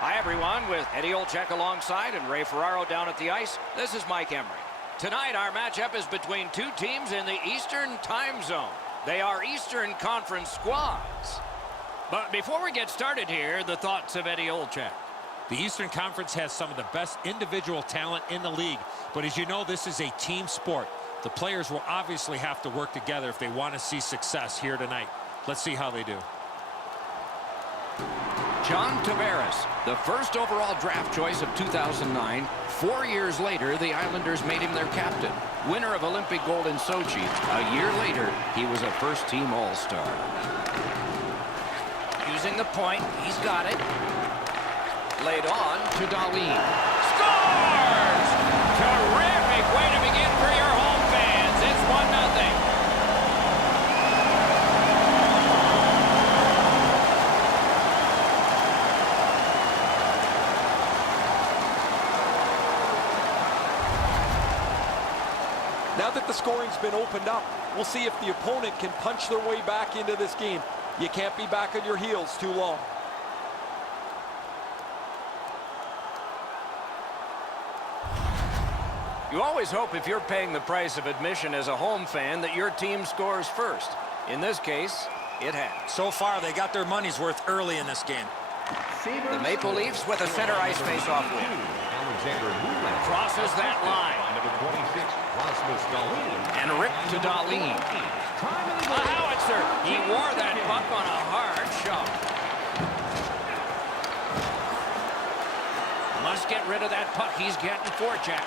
Hi, everyone, with Eddie Olczyk alongside and Ray Ferraro down at the ice. This is Mike Emery. Tonight, our matchup is between two teams in the Eastern time zone. They are Eastern Conference squads. But before we get started here, the thoughts of Eddie Olczyk. The Eastern Conference has some of the best individual talent in the league. But as you know, this is a team sport. The players will obviously have to work together if they want to see success here tonight. Let's see how they do. John Tavares, the first overall draft choice of 2009. 4 years later, the Islanders made him their captain. Winner of Olympic gold in Sochi. A year later, he was a first-team All-Star. Using the point, he's got it. Laid on to Dahlin. Scores! Terrific way to begin for your home fans. It's 1-0. Now that the scoring's been opened up, we'll see if the opponent can punch their way back into this game. You can't be back on your heels too long. You always hope if you're paying the price of admission as a home fan that your team scores first. In this case, it has. So far, they got their money's worth early in this game. The Maple Leafs with a center ice face-off win. Crosses that line. And ripped to Dahlin. A howitzer. He wore that puck on a hard shot. Must get rid of that puck. He's getting forecheck.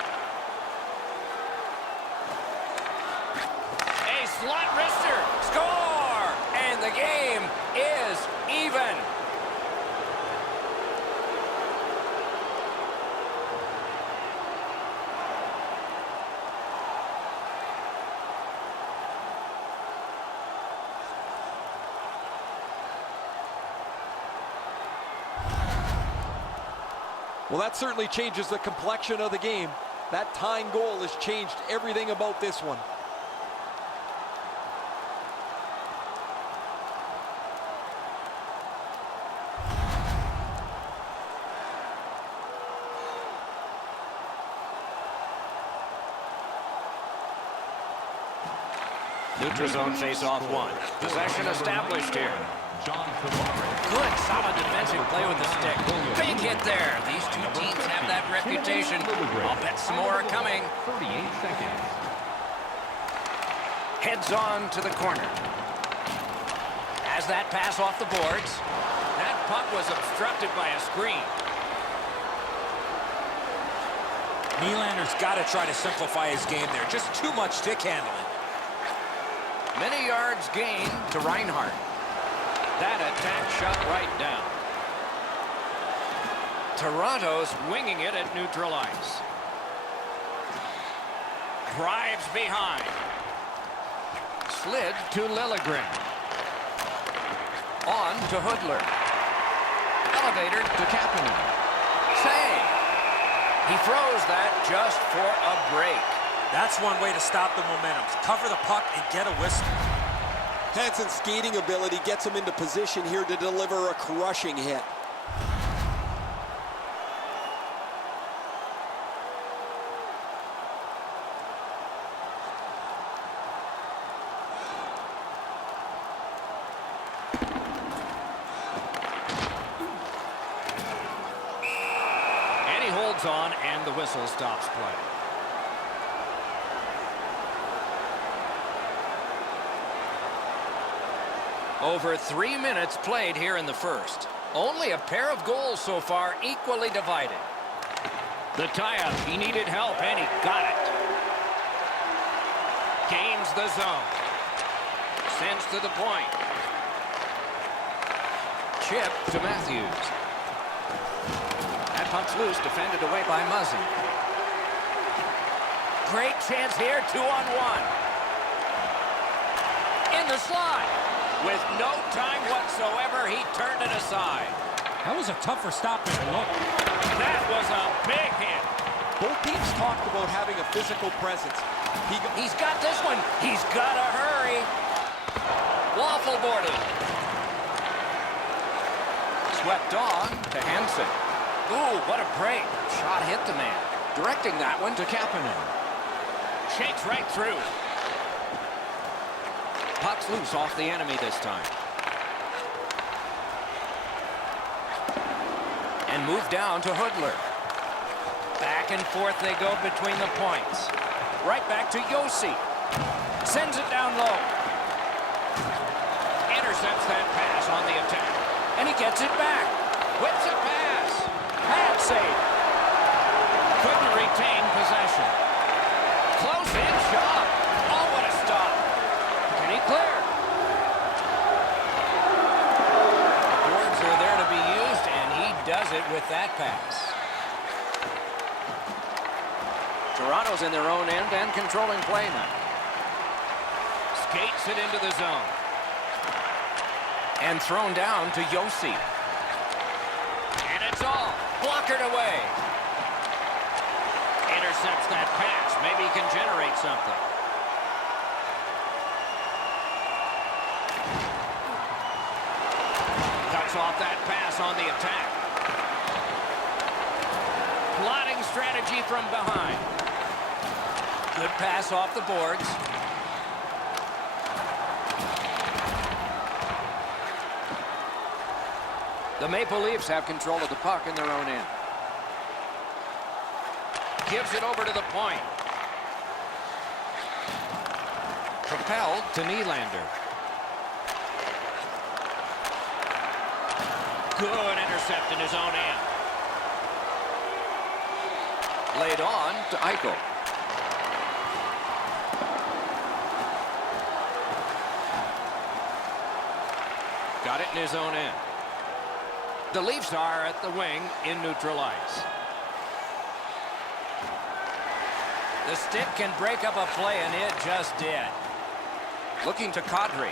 A slot wrister. Score! And the game is even. Well, that certainly changes the complexion of the game. That tying goal has changed everything about this one. Neutral zone face-off one. Possession established here. Good, solid defensive play with the stick. Big hit there. These two teams have that reputation. I'll bet some more are coming. 38 seconds. Heads on to the corner. Has that pass off the boards. That puck was obstructed by a screen. Nylander's got to try to simplify his game there. Just too much stick handling. Many yards gained to Reinhart. That attack shut right down. Toronto's winging it at neutral ice. Drives behind. Slid to Liljegren. On to Hudler. Elevator to Kapanen. Save. He throws that just for a break. That's one way to stop the momentum. Cover the puck and get a whistle. Hansen's skating ability gets him into position here to deliver a crushing hit. And he holds on, and the whistle stops play. Over 3 minutes played here in the first. Only a pair of goals so far, equally divided. The tie-up, he needed help, and he got it. Gains the zone. Sends to the point. Chip to Matthews. That puck's loose, defended away by Muzzin. Great chance here, 2-on-1. In the slot. With no time whatsoever, he turned it aside. That was a tougher stop than it looked. That was a big hit. Both teams talked about having a physical presence. He's got this one. He's got to hurry. Waffle boarded. Swept on to Hansen. Ooh, what a break. Shot hit the man. Directing that one to Kapanen. Shakes right through. Puck's loose off the enemy this time. And moved down to Hudler. Back and forth they go between the points. Right back to Josi. Sends it down low. Intercepts that pass on the attack. And he gets it back. Whips a pass. Pad save. Couldn't retain possession. Close in shot. Oh, what a stop. Can he clear? Boards are there to be used, and he does it with that pass. Toronto's in their own end and controlling play now. Skates it into the zone. And thrown down to Josi. And it's all blockered away. Intercepts that pass. Maybe he can generate something. Cuts off that pass on the attack. Plotting strategy from behind. Good pass off the boards. The Maple Leafs have control of the puck in their own end. Gives it over to the point. Propelled to Nylander. Good intercept in his own end. Laid on to Eichel. Got it in his own end. The Leafs are at the wing in neutral ice. The stick can break up a play, and it just did. Looking to Kadri.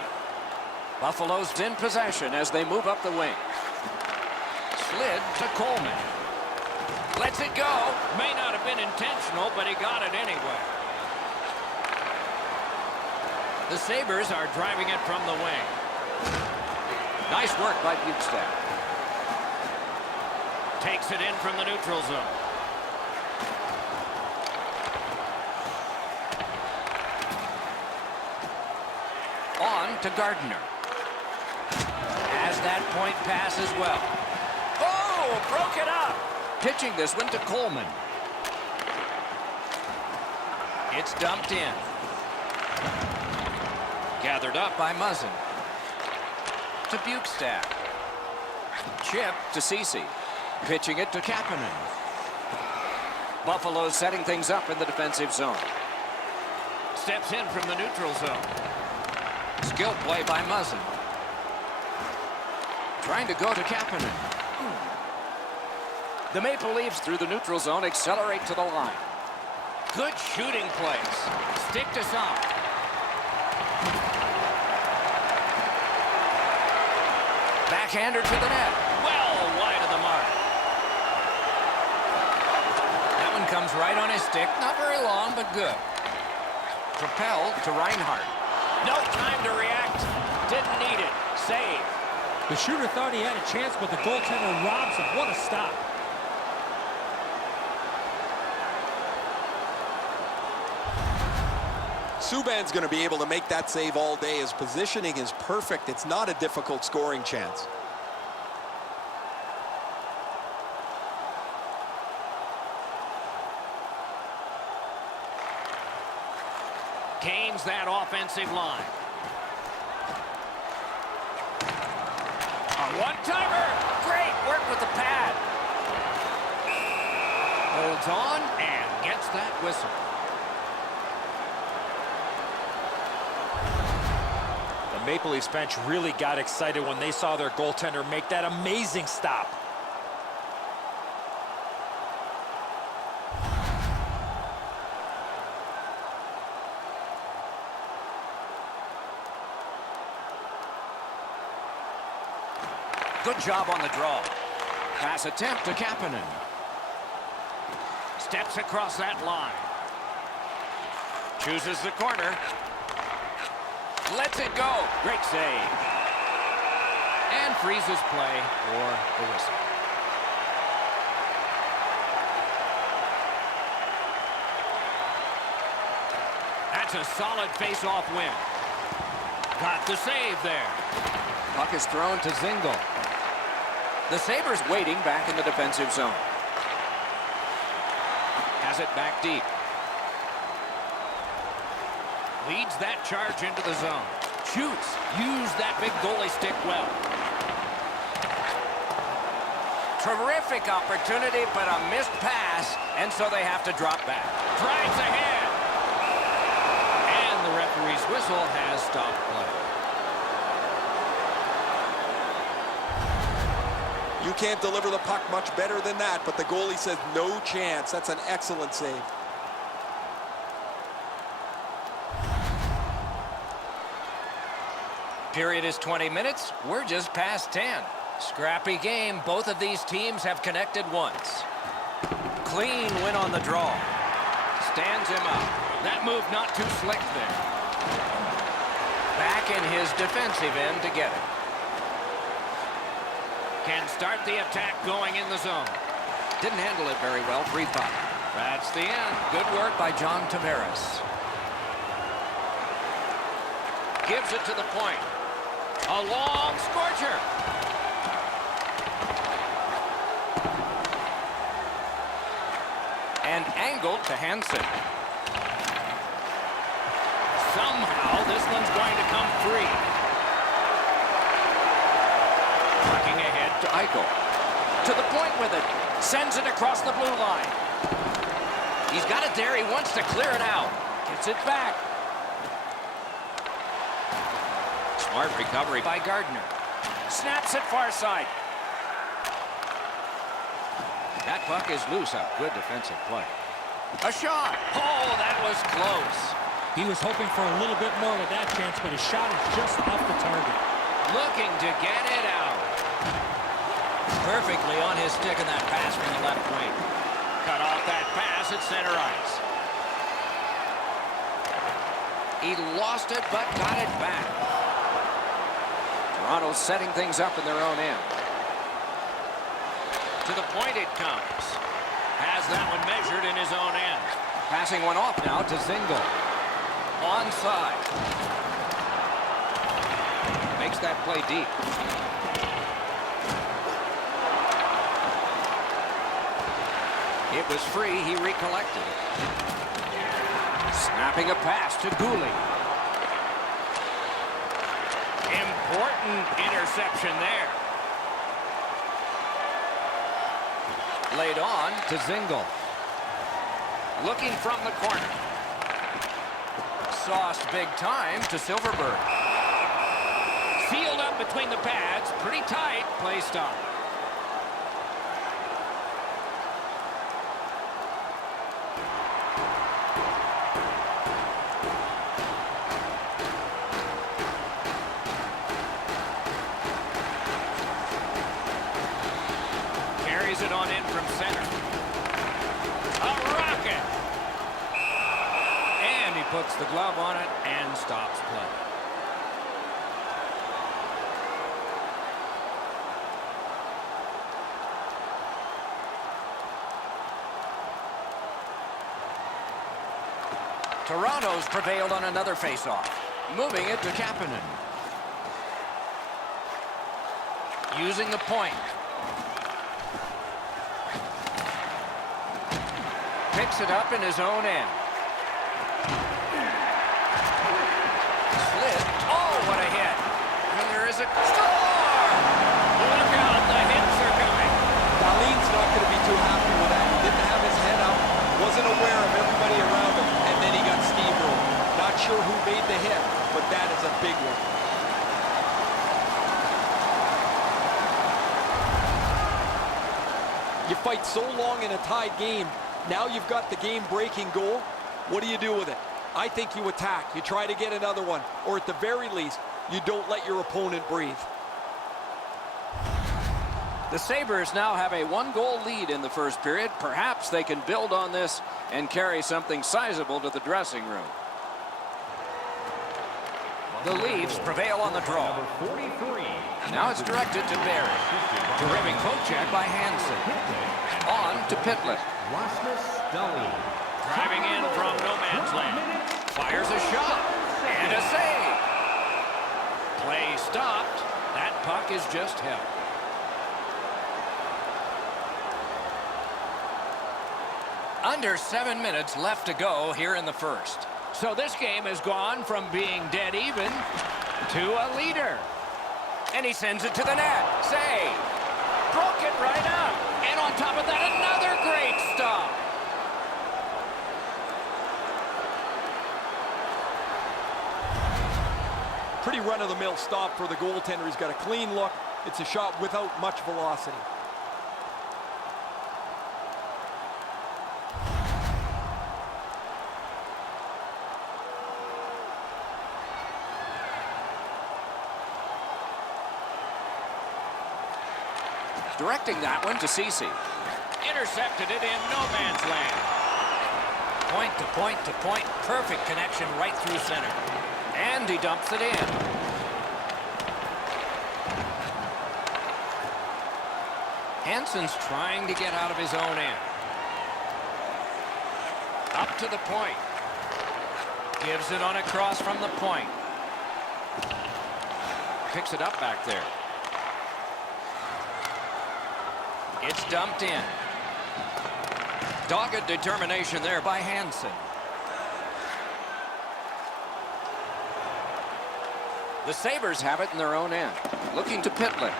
Buffalo's in possession as they move up the wing. Slid to Coleman. Lets it go. May not have been intentional, but he got it anyway. The Sabres are driving it from the wing. Nice work by Bukestad. Takes it in from the neutral zone. On to Gardner. Has that point pass as well. Oh, broke it up. Pitching this one to Coleman. It's dumped in. Gathered up by Muzzin. To Bukestad. Chip to Ceci. Pitching it to Kapanen. Buffalo setting things up in the defensive zone. Steps in from the neutral zone. Skill play by Muzzin. Trying to go to Kapanen. The Maple Leafs through the neutral zone accelerate to the line. Good shooting plays. Stick to some. Backhander to the net. Well wide of the mark. That one comes right on his stick. Not very long, but good. Propelled to Reinhart. No time to react. Didn't need it. Save. The shooter thought he had a chance, but the goaltender robs him. What a stop. Subban's going to be able to make that save all day. His positioning is perfect. It's not a difficult scoring chance. Gains that offensive line. A one-timer. Great work with the pad. Holds on and gets that whistle. The Maple Leafs bench really got excited when they saw their goaltender make that amazing stop. Good job on the draw. Pass attempt to Kapanen. Steps across that line. Chooses the corner. Lets it go. Great save. And freezes play for the whistle. That's a solid face-off win. Got the save there. Puck is thrown to Zingle. The Sabres waiting back in the defensive zone. Has it back deep. Leads that charge into the zone. Shoots. Use that big goalie stick well. Terrific opportunity, but a missed pass, and so they have to drop back. Drives ahead. And the referee's whistle has stopped play. You can't deliver the puck much better than that, but the goalie says no chance. That's an excellent save. Period is 20 minutes. We're just past 10. Scrappy game. Both of these teams have connected once. Clean win on the draw. Stands him up. That move not too slick there. Back in his defensive end to get it. Can start the attack going in the zone. Didn't handle it very well. Free puck. That's the end. Good work by John Tavares. Gives it to the point. A long scorcher. And angled to Hansen. Somehow this one's going to come free. Working ahead to Eichel. To the point with it. Sends it across the blue line. He's got it there. He wants to clear it out. Gets it back. Smart recovery by Gardner. Snaps it far side. That puck is loose. A good defensive play. A shot. Oh, that was close. He was hoping for a little bit more with that chance, but his shot is just off the target. Looking to get it out. Perfectly on his stick in that pass from the left wing. Cut off that pass at center ice. He lost it, but got it back. Toronto's setting things up in their own end. To the point it comes. Has that one measured in his own end. Passing one off now to Zingle. Onside. Makes that play deep. It was free. He recollected it. Snapping a pass to Goulet. Important interception there. Laid on to Zingle. Looking from the corner. Sauced big time to Silverberg. Sealed up between the pads. Pretty tight. Play stop. Carries it on in from center. A rocket. And he puts the glove on it and stops play. Toronto's prevailed on another faceoff. Moving it to Kapanen. Using the point. Picks it up in his own end. Slid. Oh, what a hit. And there is a score! Look out, the hits are coming. Dahlin's not going to be too happy with that. He didn't have his head up, wasn't aware of everybody around him, and then he got steamrolled. Not sure who made the hit, but that is a big one. You fight so long in a tied game, now you've got the game-breaking goal. What do you do with it? I think you attack. You try to get another one, or at the very least, you don't let your opponent breathe. The Sabres now have a one-goal lead in the first period. Perhaps they can build on this and carry something sizable to the dressing room. The Leafs prevail on the draw. Now it's directed to Barry. Terrific poke check by Hansen. On to Pitlick. Driving in from no man's land. Fires a shot. And a save. Play stopped. That puck is just held. Under 7 minutes left to go here in the first. So this game has gone from being dead even to a leader. And he sends it to the net. Save. Broke it right up. And on top of that, another great stop. Pretty run-of-the-mill stop for the goaltender. He's got a clean look. It's a shot without much velocity. Directing that one to Ceci. Intercepted it in no man's land. Point to point to point. Perfect connection right through center. And he dumps it in. Hansen's trying to get out of his own end. Up to the point. Gives it on a cross from the point. Picks it up back there. It's dumped in. Dogged determination there by Hansen. The Sabres have it in their own end. Looking to Pitlick.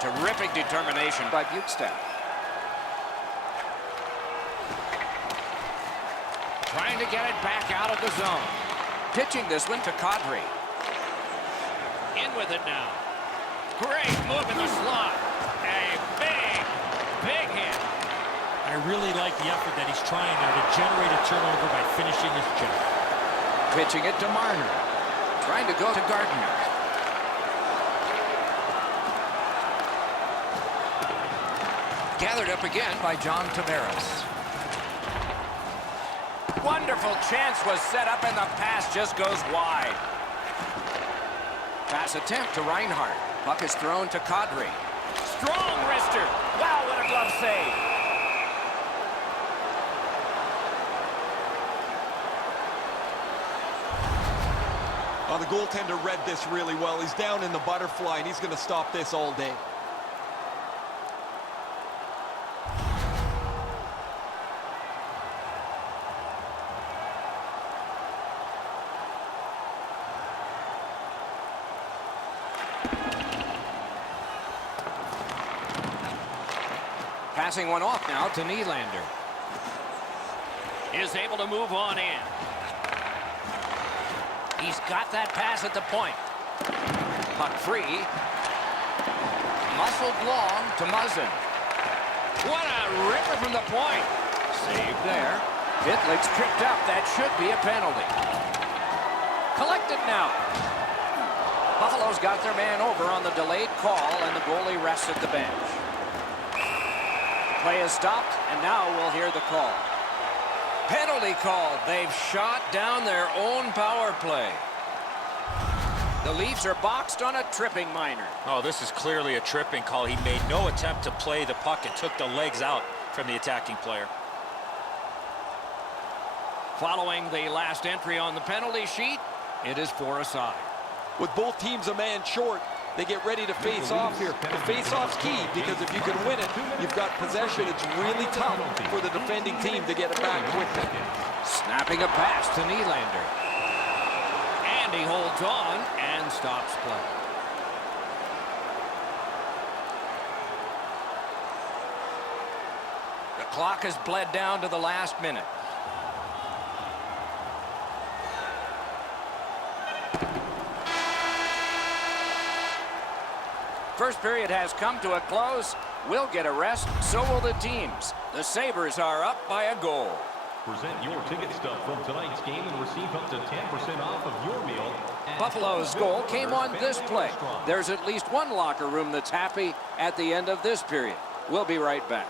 Terrific determination by Bukestad. Trying to get it back out of the zone. Pitching this one to Kadri. In with it now. Great move in the slot. A big hit. I really like the effort that he's trying there to generate a turnover by finishing his job. Pitching it to Marner. Trying to go to Gardner. Gathered up again by John Tavares. Wonderful chance was set up and the pass just goes wide. Pass attempt to Reinhardt. Puck is thrown to Kadri. Strong wrister. Wow, what a glove save. The goaltender read this really well. He's down in the butterfly, and he's going to stop this all day. Passing one off now to Nylander. Is able to move on in. He's got that pass at the point. Puck free. Muscled long to Muzzin. What a ripper from the point. Saved there. Pitlick's tripped up. That should be a penalty. Collected now. Buffalo's got their man over on the delayed call, and the goalie rests at the bench. Play is stopped, and now we'll hear the call. Penalty called. They've shot down their own power play. The Leafs are boxed on a tripping minor. Oh, this is clearly a tripping call. He made no attempt to play the puck and took the legs out from the attacking player. Following the last entry on the penalty sheet, it is for a side. With both teams a man short, they get ready to face off here. The face-off's key, because if you can win it, you've got possession. It's really tough for the defending team to get it back quickly. Snapping a pass to Nylander. And he holds on and stops play. The clock has bled down to the last minute. First period has come to a close. We'll get a rest, so will the teams. The Sabres are up by a goal. Present your ticket stub from tonight's game and receive up to 10% off of your meal. Buffalo's goal came on this play. There's at least one locker room that's happy at the end of this period. We'll be right back.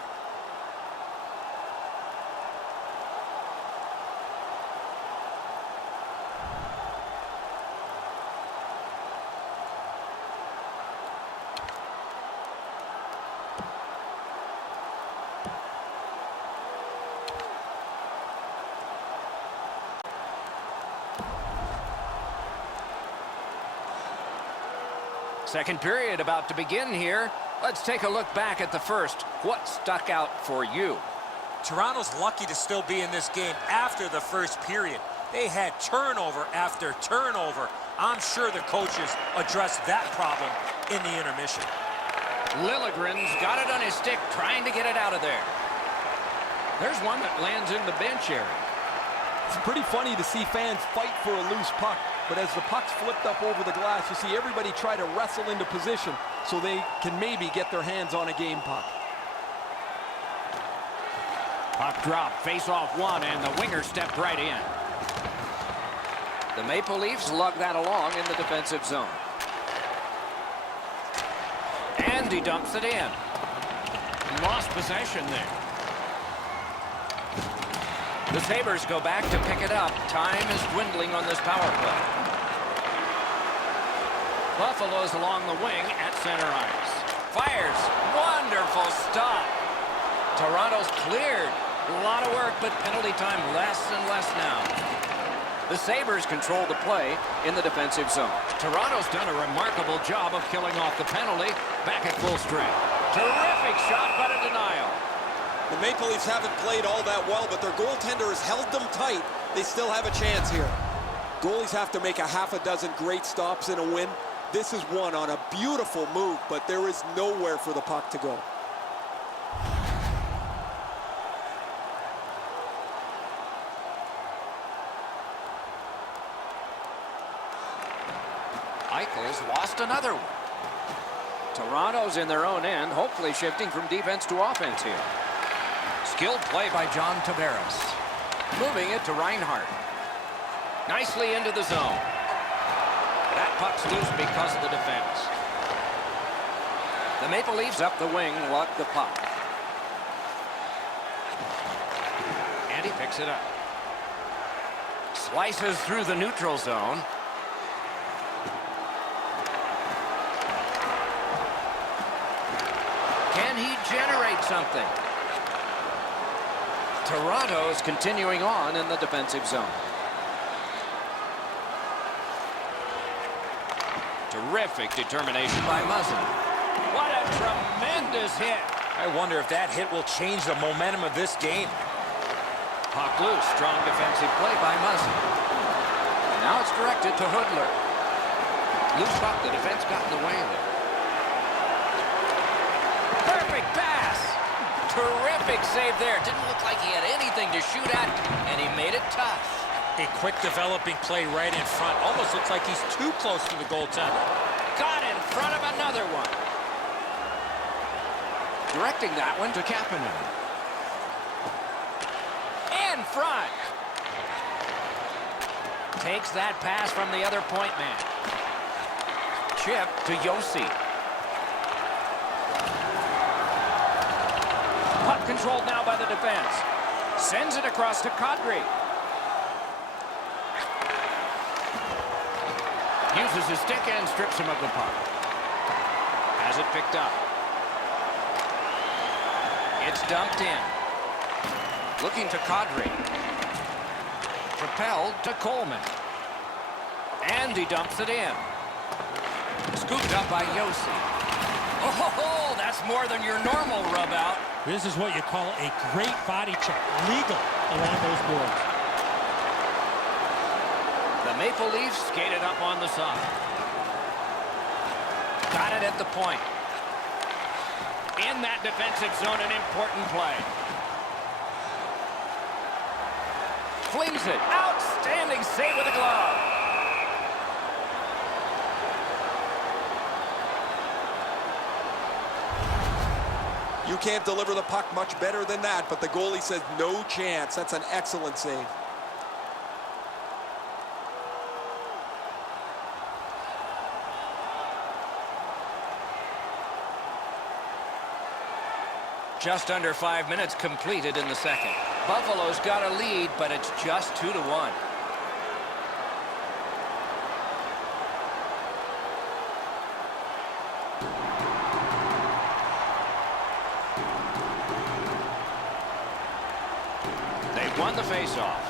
Second period about to begin here. Let's take a look back at the first. What stuck out for you? Toronto's lucky to still be in this game after the first period. They had turnover after turnover. I'm sure the coaches addressed that problem in the intermission. Liljegren's got it on his stick, trying to get it out of there. There's one that lands in the bench area. It's pretty funny to see fans fight for a loose puck, but as the puck's flipped up over the glass, you see everybody try to wrestle into position so they can maybe get their hands on a game puck. Puck drop, face-off one, and the winger stepped right in. The Maple Leafs lug that along in the defensive zone. And he dumps it in. Lost possession there. The Sabres go back to pick it up. Time is dwindling on this power play. Buffalo's along the wing at center ice. Fires. Wonderful stop. Toronto's cleared. A lot of work, but penalty time less and less now. The Sabres control the play in the defensive zone. Toronto's done a remarkable job of killing off the penalty. Back at full strength. Terrific shot, but a denial. The Maple Leafs haven't played all that well, but their goaltender has held them tight. They still have a chance here. Goalies have to make a half a dozen great stops in a win. This is one on a beautiful move, but there is nowhere for the puck to go. Eichel's lost another one. Toronto's in their own end, hopefully shifting from defense to offense here. Skilled play by John Tavares. Moving it to Reinhart. Nicely into the zone. That puck's loose because of the defense. The Maple Leafs up the wing, lug the puck. And he picks it up. Slices through the neutral zone. Can he generate something? Toronto is continuing on in the defensive zone. Terrific determination by Muzzin. What a tremendous hit. I wonder if that hit will change the momentum of this game. Puck loose. Strong defensive play by Muzzin. Now it's directed to Hoodler. Loose puck. The defense got in the way of it. Perfect pass. Terrific save there. Didn't look like he had anything to shoot at, and he made it tough. A quick developing play right in front. Almost looks like he's too close to the goaltender. Got in front of another one. Directing that one to Kapanen. In front. Takes that pass from the other point man. Chip to Yossi. Puck controlled now by the defense. Sends it across to Kadri. Uses his stick and strips him of the puck. Has it picked up. It's dumped in. Looking to Kadri. Propelled to Coleman. And he dumps it in. Scooped up by Yossi. Oh, that's more than your normal rub out. This is what you call a great body check. Legal along those boards. The Maple Leafs skated up on the side. Got it at the point. In that defensive zone, an important play. Flings it. Outstanding save with a glove. You can't deliver the puck much better than that, but the goalie says no chance. That's an excellent save. Just under 5 minutes completed in the second. Buffalo's got a lead, but it's just 2-1. They've won the faceoff.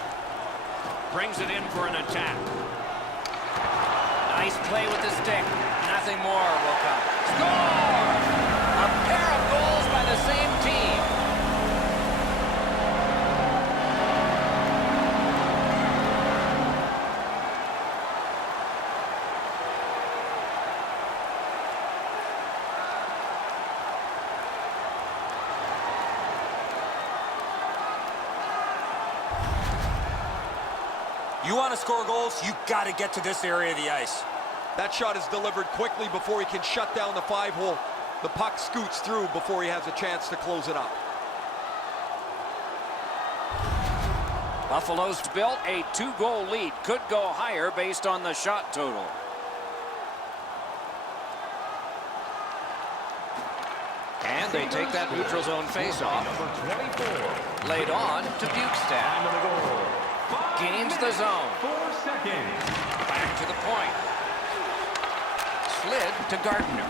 Brings it in for an attack. Nice play with the stick. nothing more will come. Score! A pair of goals by the same team. You want to score goals, you got to get to this area of the ice. That shot is delivered quickly before he can shut down the 5-hole. The puck scoots through before he has a chance to close it up. Buffalo's built a 2-goal lead. Could go higher based on the shot total. And they take that neutral zone faceoff. Laid on to Bukestad. Gains the zone. 4 seconds. Back to the point. Slid to Gardner.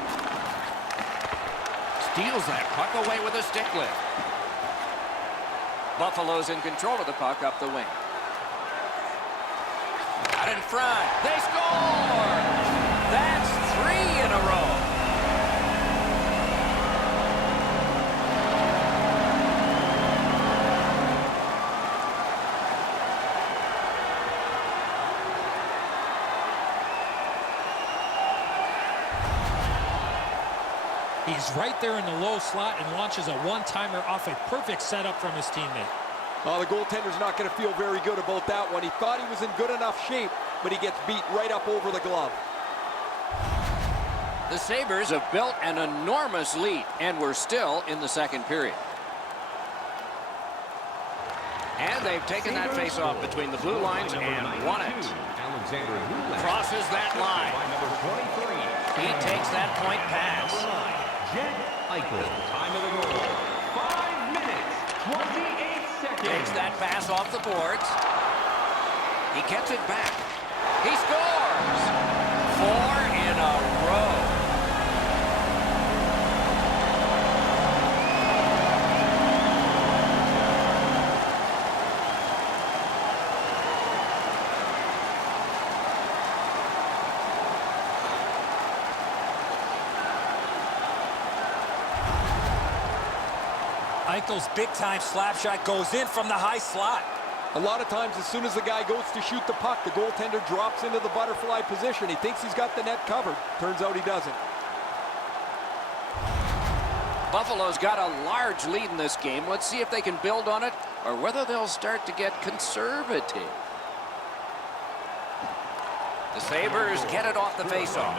Steals that puck away with a stick lift. Buffalo's in control of the puck up the wing. Out in front. They score! That's 3 in a row. He's right there in the low slot and launches a one-timer off a perfect setup from his teammate. Well, the goaltender's not going to feel very good about that one. He thought he was in good enough shape, but he gets beat right up over the glove. The Sabres have built an enormous lead, and we're still in the second period. And they've taken that face-off between the blue lines and won it. Crosses that line. He takes that point pass. Time of the goal. 5 minutes, 28 seconds. Takes that pass off the boards. He gets it back. He scores! 4 in a row. Eichel's big-time slap shot goes in from the high slot. A lot of times, as soon as the guy goes to shoot the puck, the goaltender drops into the butterfly position. He thinks he's got the net covered. Turns out he doesn't. Buffalo's got a large lead in this game. Let's see if they can build on it or whether they'll start to get conservative. The Sabres get it off the faceoff.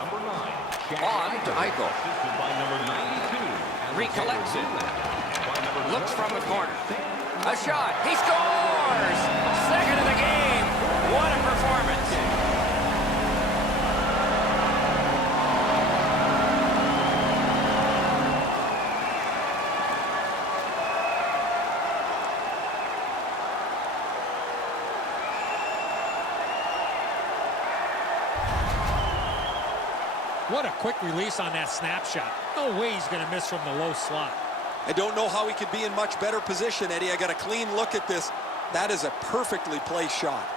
On to Eichel. Recollects it. Looks from the corner. A shot. He scores! Second of the game. What a performance. What a quick release on that snapshot. No way he's going to miss from the low slot. I don't know how he could be in much better position, Eddie. I got a clean look at this. That is a perfectly placed shot.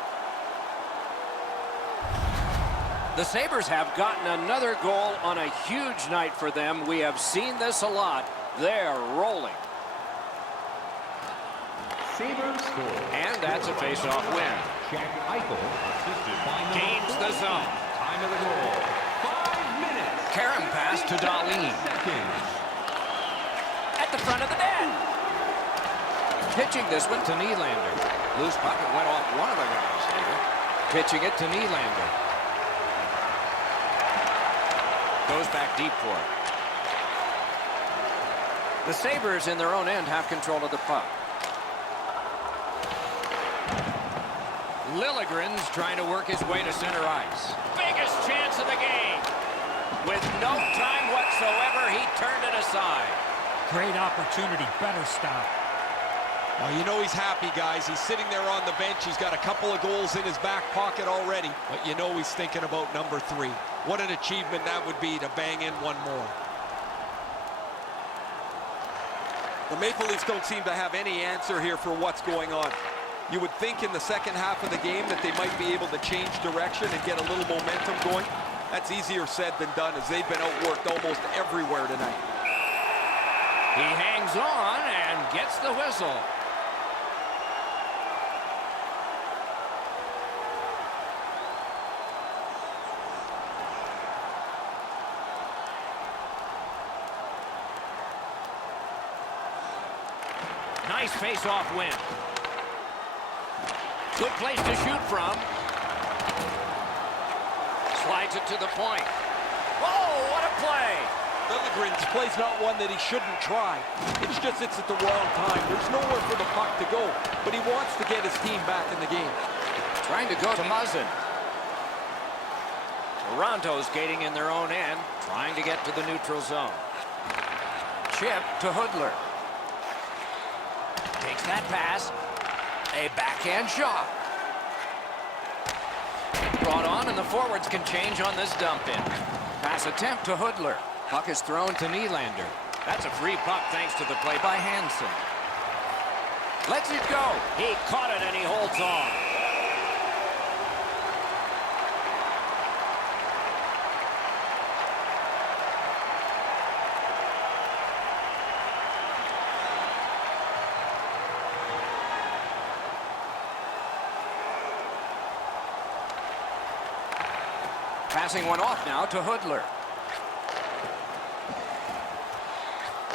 The Sabres have gotten another goal on a huge night for them. We have seen this a lot. They're rolling. Sabres score. And that's a face-off win. Jack Eichel, assisted by Gains the zone. Time of the goal. 5 minutes. Karam pass to Dahlin. Seconds. At the front of the net. Pitching this one to Nylander. Loose puck, it went off one of the guys here. Pitching it to Nylander. Goes back deep for it. The Sabres in their own end have control of the puck. Liljegren's trying to work his way to center ice. Biggest chance of the game. With no time whatsoever, he turned it aside. Great opportunity. Better stop. Well, you know he's happy, guys. He's sitting there on the bench. He's got a couple of goals in his back pocket already. But you know he's thinking about number 3. What an achievement that would be to bang in one more. The Maple Leafs don't seem to have any answer here for what's going on. You would think in the second half of the game that they might be able to change direction and get a little momentum going. That's easier said than done, as they've been outworked almost everywhere tonight. He hangs on and gets the whistle. Nice face-off win. Good place to shoot from. Slides it to the point. Oh, what a play! Liljegren's play's not one that he shouldn't try. It's just it's at the wrong time. There's nowhere for the puck to go, but he wants to get his team back in the game. Trying to go to Muzzin. Toronto skating in their own end, trying to get to the neutral zone. Chip to Hudler. Takes that pass. A backhand shot. Brought on, and the forwards can change on this dump in. Pass attempt to Hudler. Puck is thrown to Nylander. That's a free puck thanks to the play by Hansen. Lets it go. He caught it and he holds on. Passing one off now to Hudler.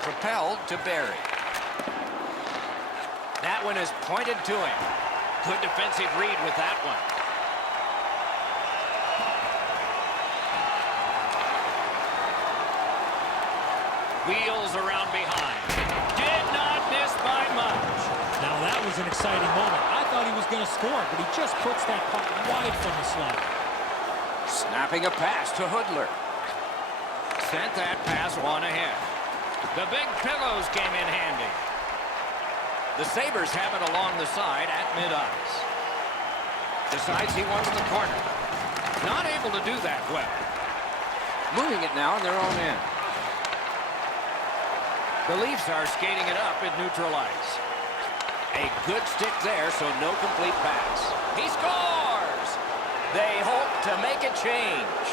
Propelled to Barry. That one is pointed to him. Good defensive read with that one. Wheels around behind. Did not miss by much. Now that was an exciting moment. I thought he was going to score, but he just puts that puck wide from the slot. Snapping a pass to Hudler. Sent that pass one ahead. The big pillows came in handy. The Sabres have it along the side at mid-ice. Decides he wants the corner. Not able to do that well. Moving it now in their own end. The Leafs are skating it up at neutral ice. A good stick there, so no complete pass. He scores! They hope to make a change.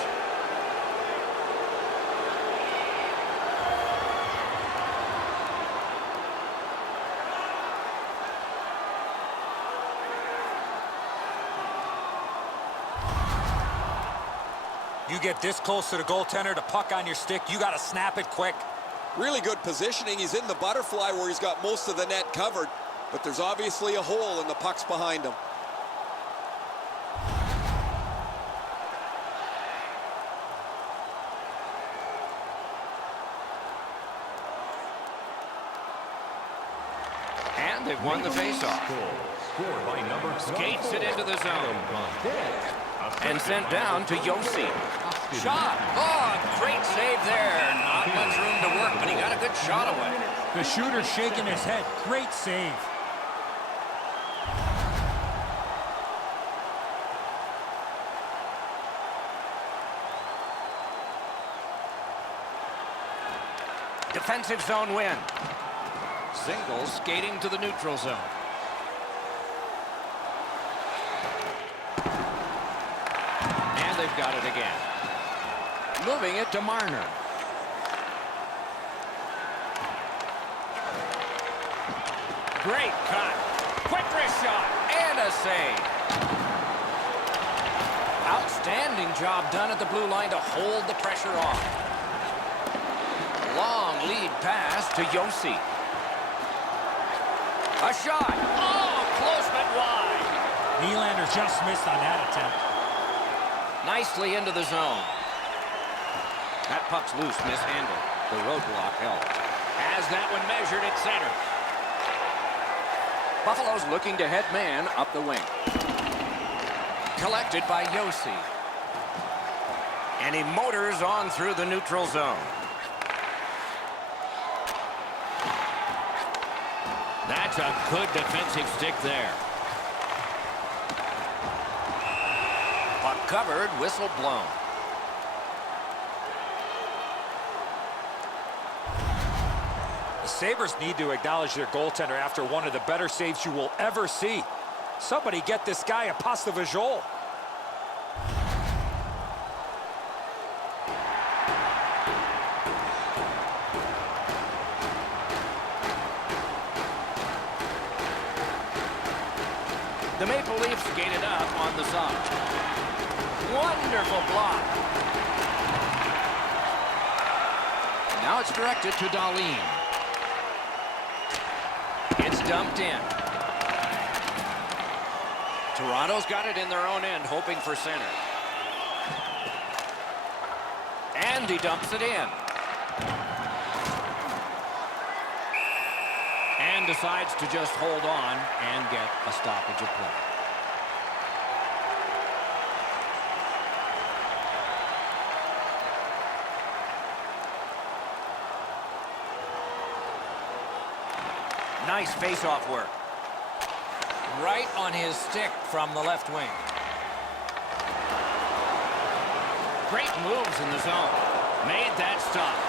You get this close to the goaltender, the puck on your stick, you got to snap it quick. Really good positioning. He's in the butterfly where he's got most of the net covered, but there's obviously a hole and the puck's behind him. And they've won the faceoff. Skates it into the zone. And sent down to Yossi. Shot. Oh, great save there. Not much room to work, but he got a good shot away. The shooter's shaking his head. Great save. Defensive zone win. Single skating to the neutral zone. And they've got it again. Moving it to Marner. Great cut. Quick wrist shot. And a save. Outstanding job done at the blue line to hold the pressure off. Long lead pass to Yossi. A shot. Oh, close but wide. Nylander just missed on that attempt. Nicely into the zone. That puck's loose, mishandled. The roadblock held. Has that one measured at center. Buffalo's looking to head man up the wing. Collected by Yossi. And he motors on through the neutral zone. That's a good defensive stick there. Puck covered, whistle blown. The Sabres need to acknowledge their goaltender after one of the better saves you will ever see. Somebody get this guy a pass de visual. The Maple Leafs gated up on the side. Wonderful block. Now it's directed to Dahlin. It's dumped in. Toronto's got it in their own end, hoping for center. And he dumps it in. And decides to just hold on and get a stoppage of play. Nice face-off work. Right on his stick from the left wing. Great moves in the zone. Made that stop.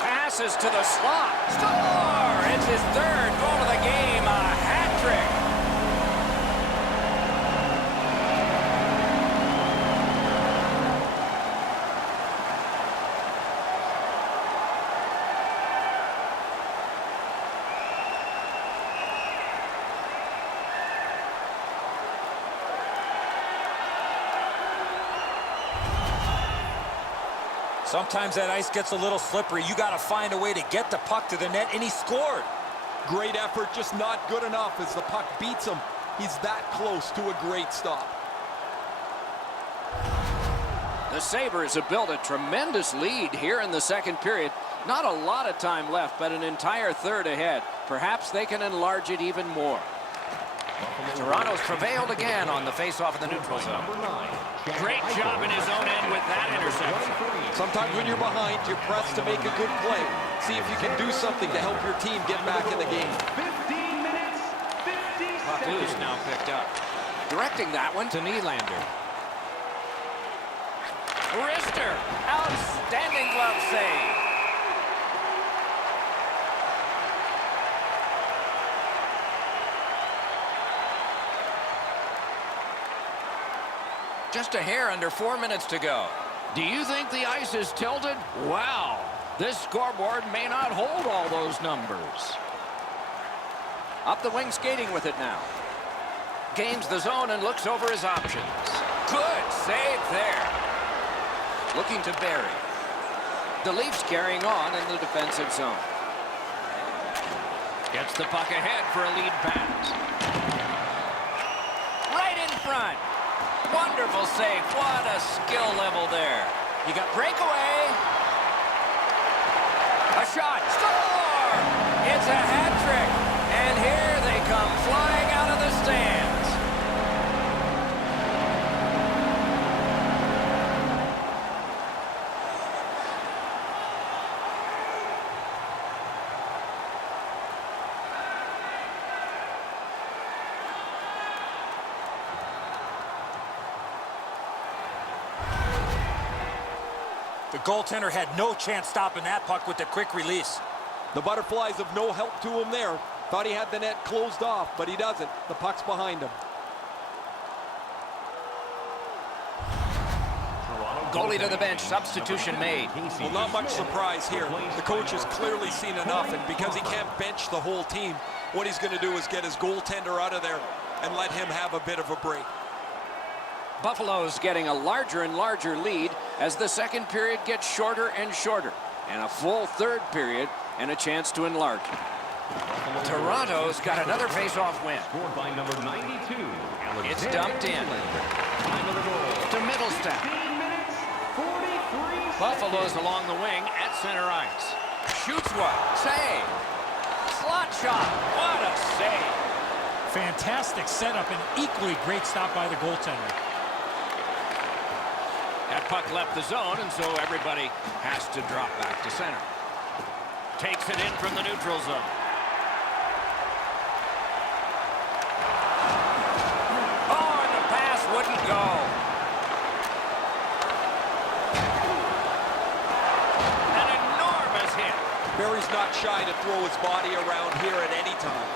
Passes to the slot. Score! It's his third goal of the game. A hat trick. Sometimes that ice gets a little slippery. You got to find a way to get the puck to the net, and he scored. Great effort, just not good enough as the puck beats him. He's that close to a great stop. The Sabres have built a tremendous lead here in the second period. Not a lot of time left, but an entire third ahead. Perhaps they can enlarge it even more. Toronto's prevailed again on the face-off in the neutral zone. Great job in his own end with that interception. Sometimes when you're behind, you press to make a good play. See if you can do something to help your team get back in the game. 15 minutes, 50 Puck loose seconds. now picked up. Directing that one to Nylander. Wrister. Outstanding glove save. Just a hair under 4 minutes to go. Do you think the ice is tilted? Wow. This scoreboard may not hold all those numbers. Up the wing skating with it now. Gains the zone and looks over his options. Good save there. Looking to Barry. The Leafs carrying on in the defensive zone. Gets the puck ahead for a lead pass. Right in front. Wonderful save. What a skill level there. You got breakaway. A shot. Score! It's a hat trick. And here they come flying out of the stands. The goaltender had no chance stopping that puck with the quick release. The Butterflies have no help to him there. Thought he had the net closed off, but he doesn't. The puck's behind him. Goalie to the bench. Substitution made. Well, not much surprise here. The coach has clearly seen enough, and because he can't bench the whole team, what he's going to do is get his goaltender out of there and let him have a bit of a break. Buffalo's getting a larger and larger lead as the second period gets shorter and shorter. And a full third period and a chance to enlarge it. Toronto's got another face-off win. Scored by number 92. It's dumped in. Time of the goal. To Middlestat. 15 minutes, 43 seconds. Buffalo's along the wing at center ice. Shoots one. Save. Slot shot. What a save. Fantastic setup and equally great stop by the goaltender. That puck left the zone, and so everybody has to drop back to center. Takes it in from the neutral zone. Oh, and the pass wouldn't go. An enormous hit. Barry's not shy to throw his body around here at any time.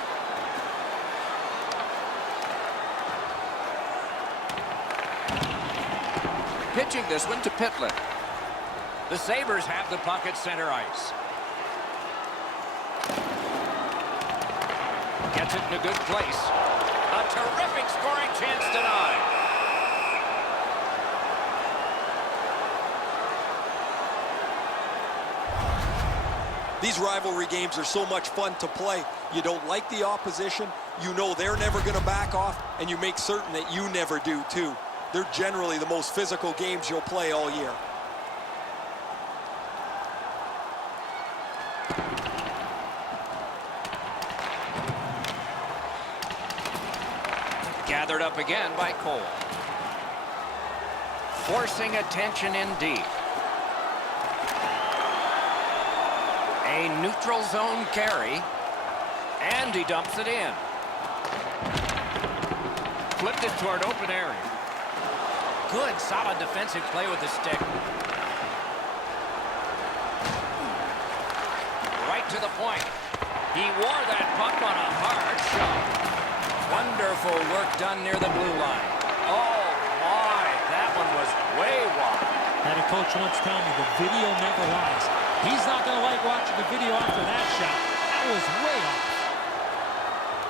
Pitching this one to Pitlick. The Sabres have the puck at center ice. Gets it in a good place. A terrific scoring chance denied. These rivalry games are so much fun to play. You don't like the opposition, you know they're never going to back off, and you make certain that you never do too. They're generally the most physical games you'll play all year. Gathered up again by Cole. Forcing attention in deep. A neutral zone carry. And he dumps it in. Flipped it toward open area. Good, solid defensive play with the stick. Right to the point. He wore that puck on a hard shot. Wonderful work done near the blue line. Oh, my. That one was way wide. Had a coach once tell me the video never lies. He's not going to like watching the video after that shot. That was way off.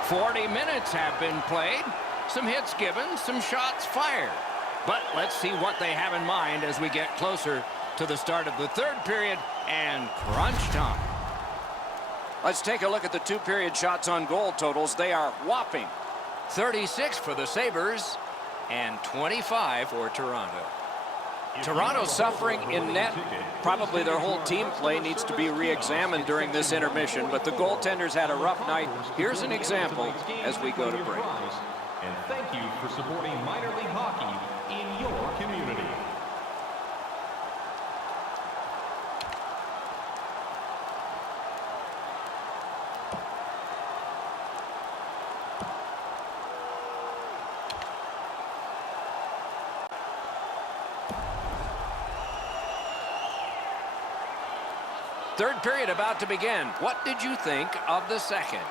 40 minutes have been played. Some hits given, some shots fired. But let's see what they have in mind as we get closer to the start of the third period and crunch time. Let's take a look at the two-period shots on goal totals. They are whopping. 36 for the Sabres and 25 for Toronto. Toronto suffering in net. Probably their whole team play needs to be re-examined during this intermission, but the goaltenders had a rough night. Here's an example as we go to break. And thank you for supporting minor league hockey in your community. Third period about to begin. What did you think of the second?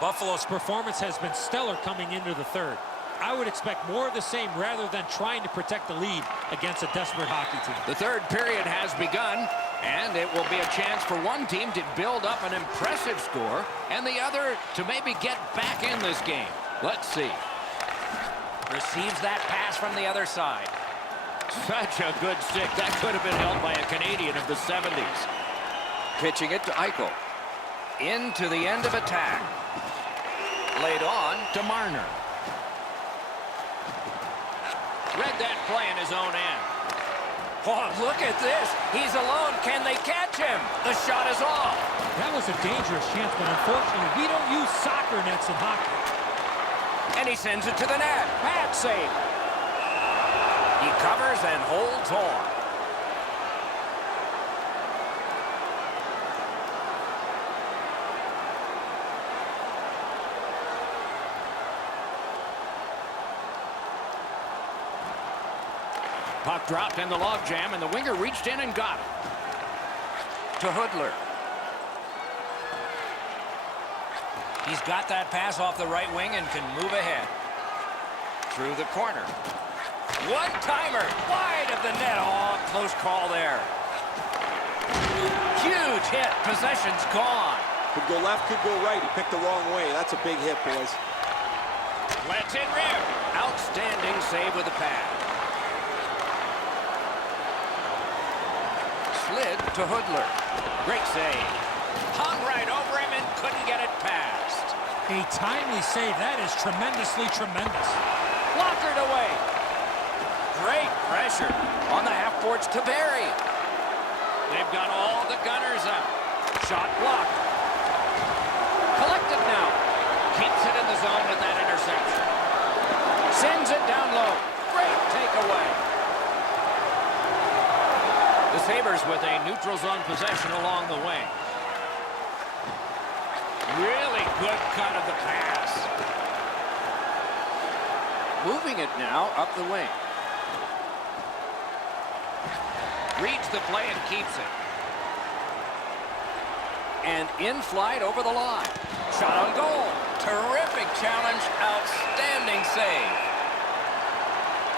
Buffalo's performance has been stellar coming into the third. I would expect more of the same rather than trying to protect the lead against a desperate hockey team. The third period has begun, and it will be a chance for one team to build up an impressive score and the other to maybe get back in this game. Let's see. Receives that pass from the other side. Such a good stick. That could have been held by a Canadian of the 70s. Pitching it to Eichel. Into the end of attack. Laid on to Marner. Read that play in his own end. Oh, look at this. He's alone. Can they catch him? The shot is off. That was a dangerous chance, but unfortunately, we don't use soccer nets in hockey. And he sends it to the net. Bad save. He covers and holds on. Puck dropped in the logjam, and the winger reached in and got it. To Hoodler. He's got that pass off the right wing and can move ahead. Through the corner. One-timer, wide of the net. Oh, close call there. Huge hit. Possession's gone. Could go left, could go right. He picked the wrong way. That's a big hit, boys. Lets it rip. Outstanding save with the pad. Slid to Hoodler. Great save. Hung right over him and couldn't get it past. A timely save. That is tremendously tremendous. Blockered away. Great pressure on the half boards to Barry. They've got all the gunners up. Shot blocked. Collected now. Keeps it in the zone with that interception. Sends it down low. Great takeaway. The Sabres with a neutral zone possession along the wing. Really good cut of the pass. Moving it now up the wing. Reads the play and keeps it. And in flight over the line. Shot on goal. Terrific challenge. Outstanding save.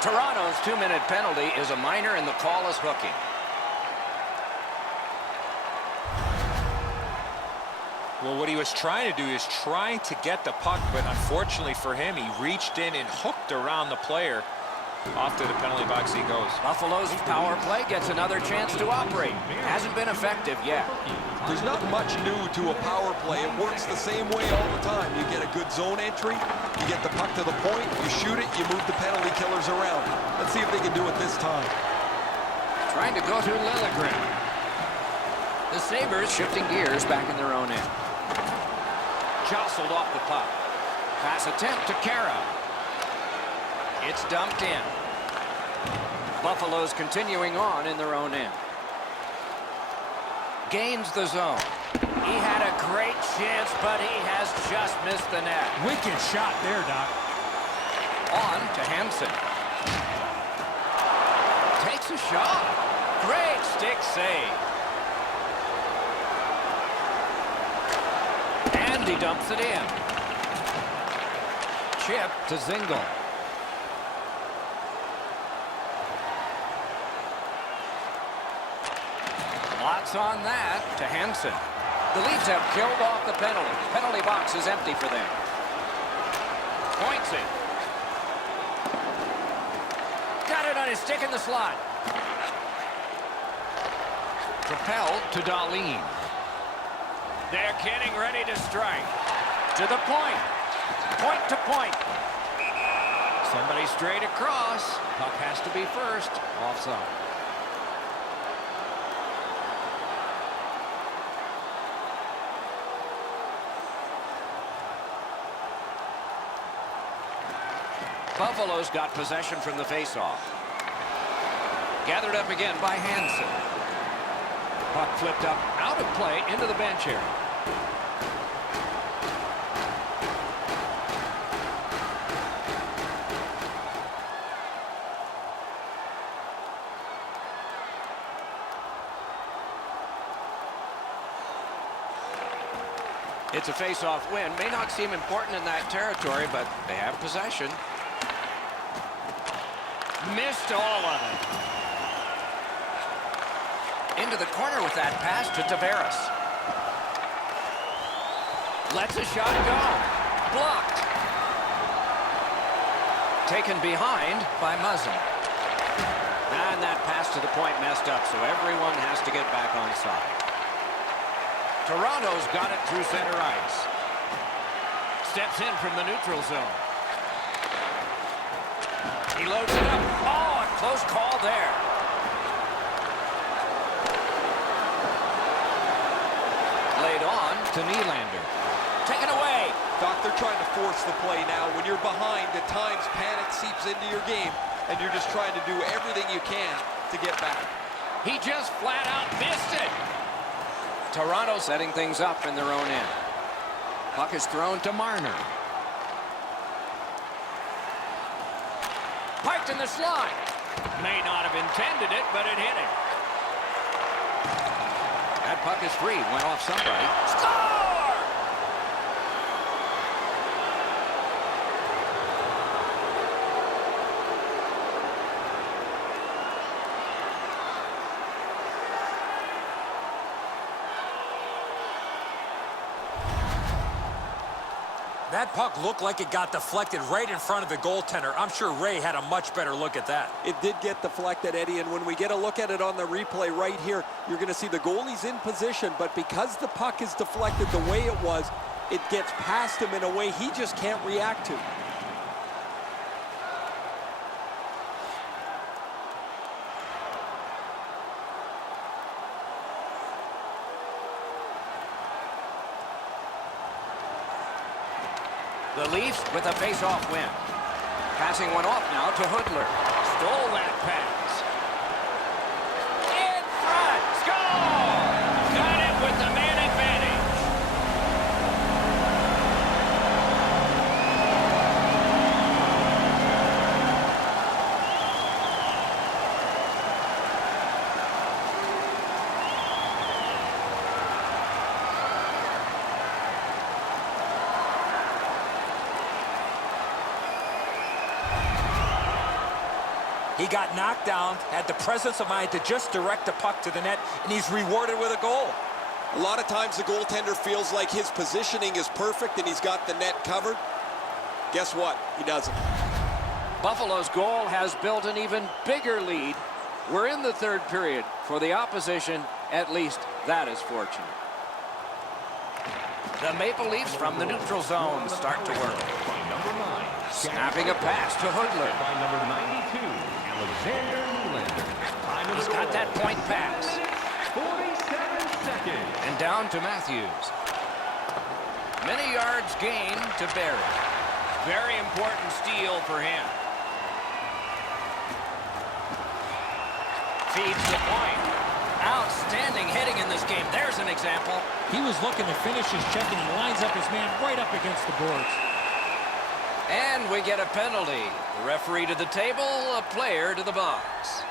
Toronto's 2-minute penalty is a minor and the call is hooking. Well, what he was trying to do is trying to get the puck, but unfortunately for him, he reached in and hooked around the player. Off to the penalty box he goes. Buffalo's power play gets another chance to operate. Hasn't been effective yet. There's not much new to a power play. It works the same way all the time. You get a good zone entry, you get the puck to the point, you shoot it, you move the penalty killers around. Let's see if they can do it this time. Trying to go to Liljegren. The Sabres shifting gears back in their own end. Jostled off the puck. Pass attempt to Kara. It's dumped in. Buffalo's continuing on in their own end. Gains the zone. He had a great chance, but he has just missed the net. Wicked shot there, Doc. On to Hansen. Takes a shot. Great stick save. And he dumps it in. Chip to Zingle. Lots on that to Hansen. The Leafs have killed off the penalty. Penalty box is empty for them. Points it. Got it on his stick in the slot. Propelled to Dahlin. They're getting ready to strike. To the point. Point to point. Somebody straight across. Puck has to be first. Offside. Buffalo's got possession from the faceoff. Gathered up again by Hansen. Puck flipped up out of play into the bench area. It's a face-off win. May not seem important in that territory, but they have possession. Missed all of it. Into the corner with that pass to Tavares. Lets a shot go. Blocked. Taken behind by Muzzin. And that pass to the point messed up, so everyone has to get back on side. Toronto's got it through center ice. Steps in from the neutral zone. He loads it up. Oh, a close call there. Laid on to Nylander. Taken away. Doc, they're trying to force the play now. When you're behind, at times panic seeps into your game, and you're just trying to do everything you can to get back. He just flat out missed it. Toronto setting things up in their own end. Puck is thrown to Marner. Parked in the slot. May not have intended it, but it hit him. That puck is free. Went off somebody. Score! That puck looked like it got deflected right in front of the goaltender. I'm sure Ray had a much better look at that. It did get deflected, Eddie, and when we get a look at it on the replay right here, you're going to see the goalie's in position, but because the puck is deflected the way it was, it gets past him in a way he just can't react to. The Leafs with a face-off win. Passing one off now to Hudler. Stole that pass. In front. Score! Got it with the man advantage. He got knocked down, had the presence of mind to just direct the puck to the net, and he's rewarded with a goal. A lot of times the goaltender feels like his positioning is perfect and he's got the net covered. Guess what? He doesn't. Buffalo's goal has built an even bigger lead. We're in the third period. For the opposition, at least that is fortunate. The Maple Leafs from the neutral zone start to work. By number 9. Snapping a pass to Hoodler. By number 92, Alexander Nylander. Time of He's the got goal. that point pass. 47 seconds. And down to Matthews. Many yards gained to Barry. Very important steal for him. Feeds the point. Outstanding hitting in this game. There's an example. He was looking to finish his check, and he lines up his man right up against the boards. And we get a penalty. The referee to the table, a player to the box.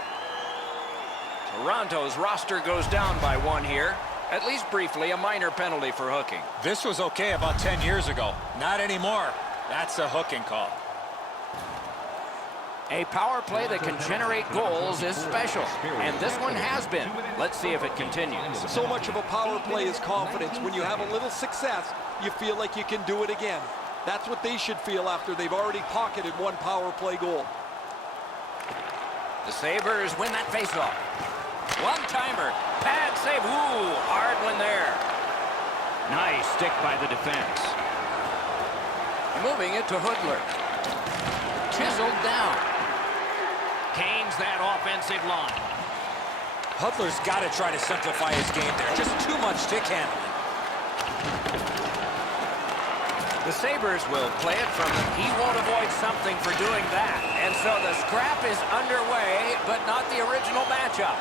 Toronto's roster goes down by 1 here. At least briefly, a minor penalty for hooking. This was okay about 10 years ago. Not anymore. That's a hooking call. A power play that can generate goals is special, and this one has been. Let's see if it continues. So much of a power play is confidence. When you have a little success, you feel like you can do it again. That's what they should feel after they've already pocketed 1 power play goal. The Sabres win that faceoff. One-timer. Pad save. Ooh, hard one there. Nice stick by the defense. Moving it to Hoodler. Chiseled down. Gains that offensive line. Hudler's got to try to simplify his game there. Just too much stick handling. The Sabres will play it from him. He won't avoid something for doing that. And so the scrap is underway, but not the original matchup.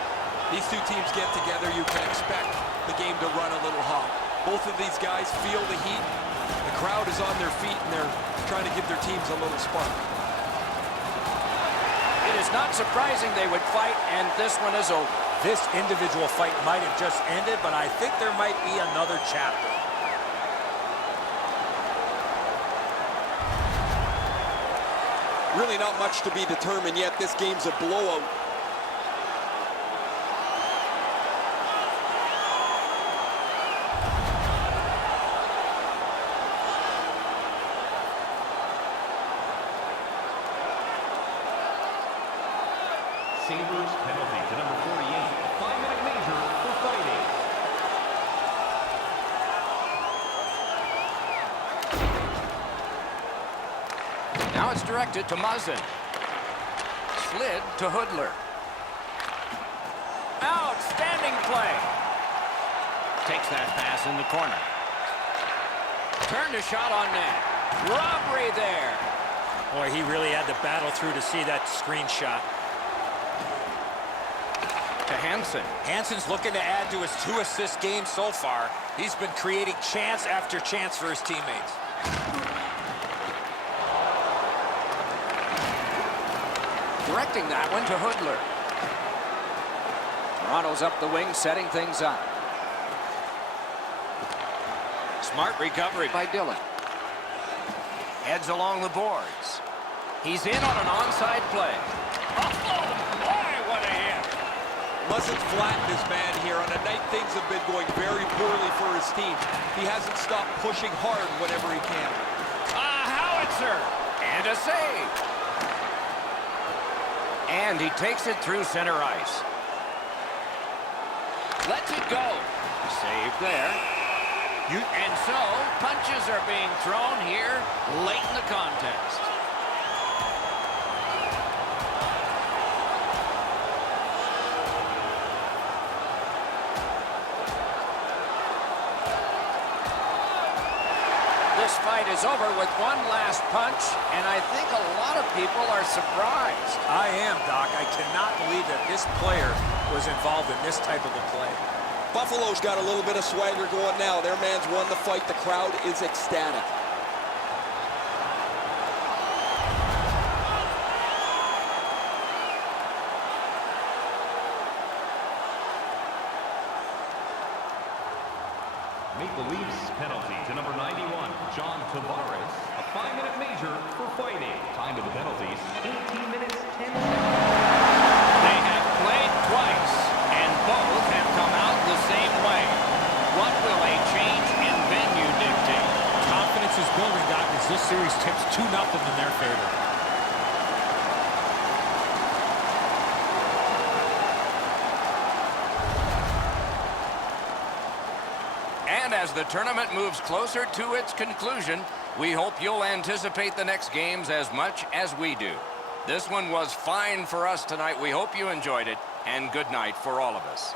These two teams get together, you can expect the game to run a little hot. Both of these guys feel the heat. The crowd is on their feet, and they're trying to give their teams a little spark. It is not surprising they would fight, and this one is over. This individual fight might have just ended, but I think there might be another chapter. Really not much to be determined yet. This game's a blowout. Sabres penalty to number 48. A 5-minute major for fighting. Now it's directed to Muzzin. Slid to Hoodler. Outstanding play. Takes that pass in the corner. Turned a shot on net. Robbery there. Boy, he really had to battle through to see that screenshot. To Hansen. Hansen's looking to add to his 2-assist game so far. He's been creating chance after chance for his teammates. Directing that one to Hoodler. Toronto's up the wing, setting things up. Smart recovery by Dillon. Heads along the boards. He's in on an onside play. Oh, boy, what a hit. Mustn't flatten his man here. On a night things have been going very poorly for his team. He hasn't stopped pushing hard whenever he can. A howitzer. And a save. And he takes it through center ice. Lets it go. Save there. And so, punches are being thrown here late in the contest. This fight is over with one last punch, and I think a lot of people are surprised. I am, Doc. I cannot believe that this player was involved in this type of a play. Buffalo's got a little bit of swagger going now. Their man's won the fight. The crowd is ecstatic. Maple Leafs penalty to number 91, John Tavares. A 5-minute major for fighting. Time of the penalties, 18 minutes, 10 seconds. They have played twice, and both have come out the same way. What And as the tournament moves closer to its conclusion, we hope you'll anticipate the next games as much as we do. This one was fine for us tonight. We hope you enjoyed it, and good night for all of us.